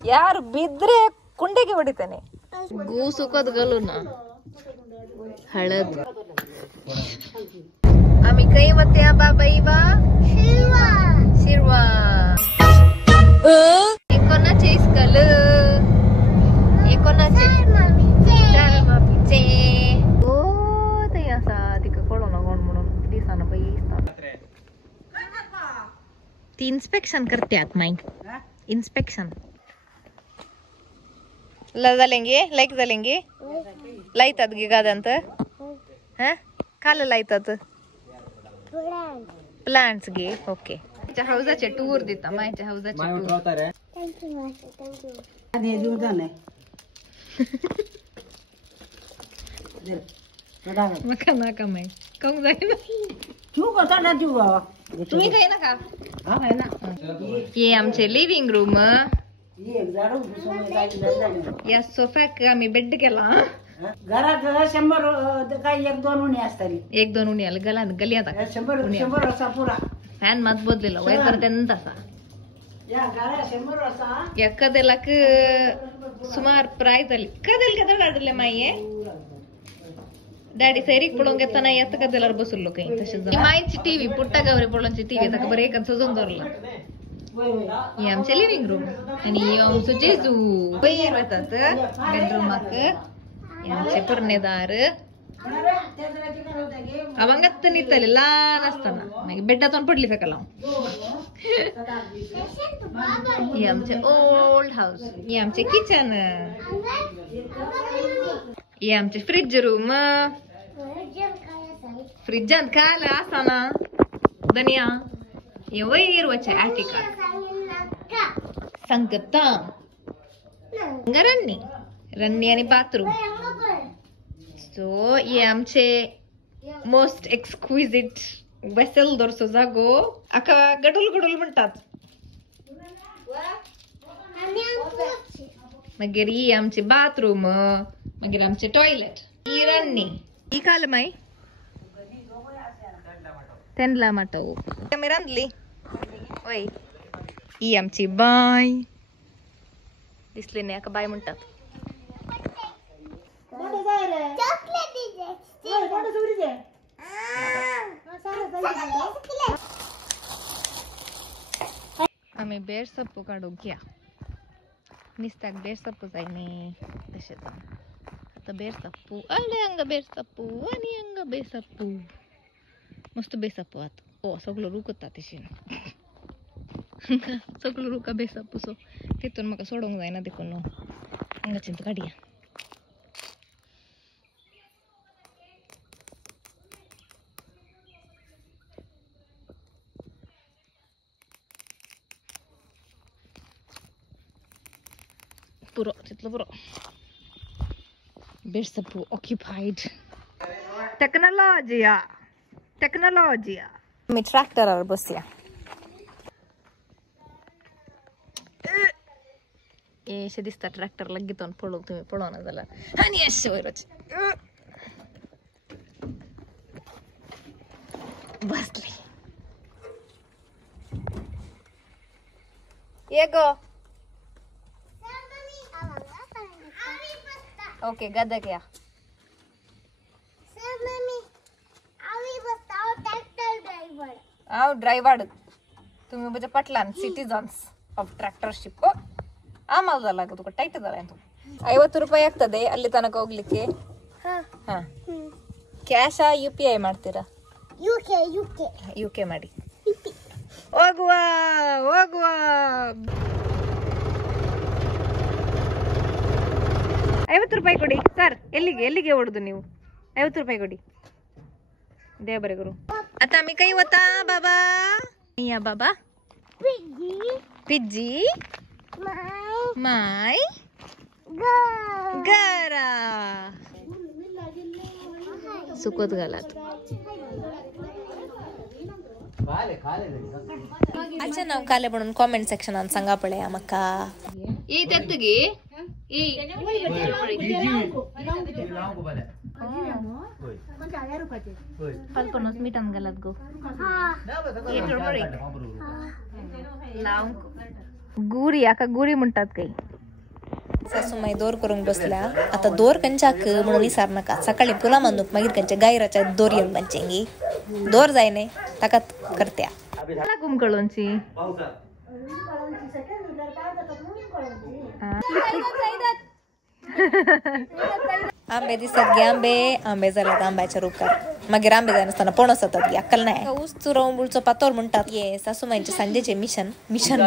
यार बिद्रे कुंडेಗೆ ಹೊಡಿತಾನೆ गूसुकद गलूना हळद आम्ही काही होते बाबा इबा शिरवा एकोणाचे स्कल एकोणाचे ओ ते असा तिक कोळोना कोण म्हणून दिसाना बाई ती इन्स्पेक्शन करतात माई इन्स्पेक्शन झालेंगे लाईक झालेंगे लायतात गे गाದಂತ हा काल लायतात प्लांट्स गे ओके माझ्या हाऊसाचे टूर देता माझ्या हाऊसाचे टूर थँक्यू आणि जीवदान आहे मका नका माय काऊन जाईना तू कसा ना जीव बाबा तुम्ही काही नका हा आहे ना ये आमचे लिव्हिंग रूम ये झाडू समोर या सोफ्याक आम्ही बेड केला घरात 100 काही 1-2 उणी असतात 1-2 उन्ही आले गलियात 100 असा पुरा फॅन मात बदलेला वय करते तसा या घरात 100 असा या कदेलाक सुमार प्राइस आली कदेल आडले माये डॅडी सैरिक पळून घेताना येत कदेलार बसलो काही तसेच मायची टीव्ही पुट्टा गावरे पळूनची टीव्ही आता बरं एकच सजून धरला हे आमचे लिव्हिंग रूम आणि आमचं जेजू बैर येतात बेडरूमाक आमचे पर्णेदार अभंगात निघतले लहान असताना मागे बेड्डातून पडली फेका लावून हे आमचे ओल्ड हाऊस हे आमचे किचन हे आमचे फ्रिज रूम फ्रिजात काय आलं असताना दनिया हे वैर वचे आटिका संगता रन्नी आणि बाथरूम सो ये आमचे मोस्ट एक्सक्विजिट वेसल दर्सो जागो आका गडुल म्हणतात मागीर ही आमचे बाथरूम मागीर आमचे टॉयलेट ही रन्नी ही काल माई त्यांना माटव आम्ही रांधली वय ही आमची बाय दिसली नाही का बाय म्हणतात आम्ही बेड सप्पू काढू घ्या निस्ताक बेड सप्पू जाईने तसेच आता बेड सप्पू आले अंग बेड सप्पू आणि अंग बेसप्पू मस्त बेसप्पू आत ओ सगळं रुकता तशी सगळं रुका बेसप्पू सो तिथून मग सोडून जाईना देखून अंगाचिंत काढिया पुरो तिथलं पुरो बेड सप्पू ऑक्युपाइड टेक्नॉलॉजिया मी ट्रॅक्टरवर बसया येशे दिसता ट्रॅक्टर लगेच पळू तुम्ही पळवणार झाला आणि असे वैरच बसली ये गो ओके गदा क्या ड्रायव्हर तुम्ही म्हणजे पटलान सिटीजन्स ऑफ ट्रॅक्टरशिप आम्हाला झाला तुका ಟೈಟ್ झाला तू 50 ರೂಪಾಯಿ ಆಗ್ತದೆ ಅಲ್ಲಿ ತನಕ ಹೋಗ್ಲಿಕ್ಕೆ ಹಾ ಕ್ಯಾಶ್ UPI ಮಾಡ್ತೀರಾ ಯುಕೆ ಮಾಡಿ ಹೋಗುವ 50 ರೂಪಾಯಿ ಕೊಡಿ ಸರ್ ಎಲ್ಲಿಗೆ ಓಡುದು ನೀವು 50 ರೂಪಾಯಿ ಕೊಡಿ दे बरे करू आता आम्ही काही होता बाबा या बाबा पिज्जी माय गरा सुकत घालात अच्छा नाव काले म्हणून कॉमेंट सेक्शनात सांगा पडे आमका ए त्यातगे ए फलकोनोस मीठान घालत गो गुरी आका गुरी म्हणतात काही सासूमाई दोर करूंक बसल्या आता दोर कंचाक म्हणून विचार नका सकाळी पुला म्हणूक मागीर कंचे गायराच्या दोर येऊन मंचेंगी दोर जायने ताकात करत्या कुंकळोंची आंबे दिसतात गे आंबे जाल्यात आंब्याच्या रुखार मागीर आंबे जाय नासतना पणस जातात गे अक्कल नाही ऊस चुरवंबुळचो पातोर म्हणतात ये सासूमाईंचे सांजेचे मिशन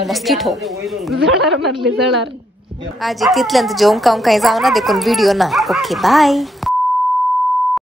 मस्किटो जळार मारले जळार आजी तितल्यांत जेवंक काही जाऊ ना देखून व्हिडिओ ना ओके बाय.